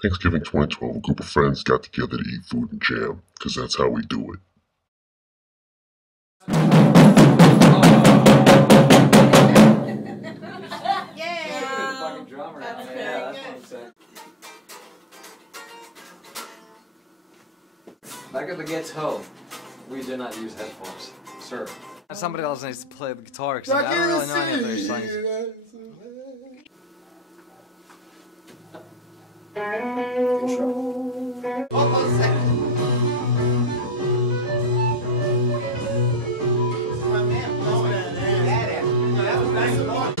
Thanksgiving 2012, a group of friends got together to eat food and jam, because that's how we do it. Back at the ghetto, we do not use headphones, sir. Somebody else needs to play the guitar because I don't really know any of their songs. Almost second. My man, that was nice and long.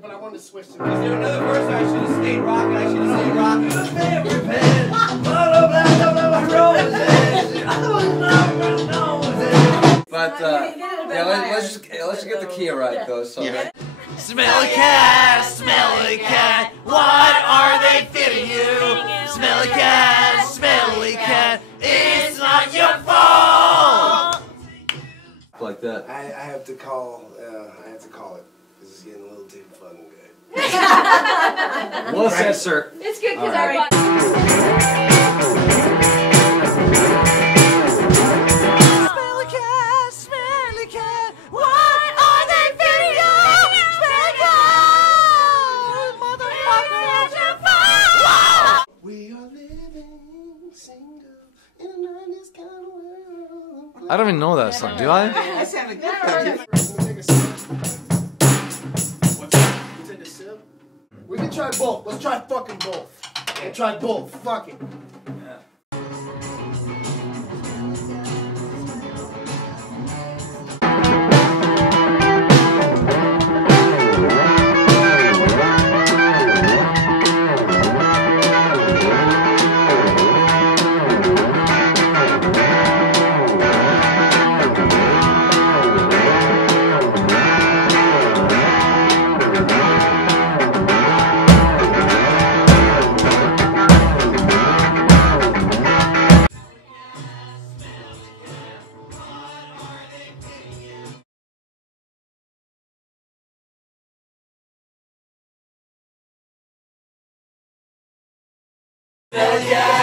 But I wanted to switch to. Is there another verse? I should have stayed rocking. I should have stayed rocking. But yeah, let's just get the key right though. So. Yeah. Smelly cat, what are they feeding you? Smelly cat, it's not your fault. Like that. I have to call. I have to call it. This is getting a little too fucking good. Well said, sir. It's good because All right. Smelly cat, what are they feeding you? Smelly cat, motherfucker, it's your fault. We are living single in a 90s kind of world. I don't even know that song, do I? That sounded good. Take a sip. We can try both. Let's try fucking both. We'll try both. Fuck it. Yeah.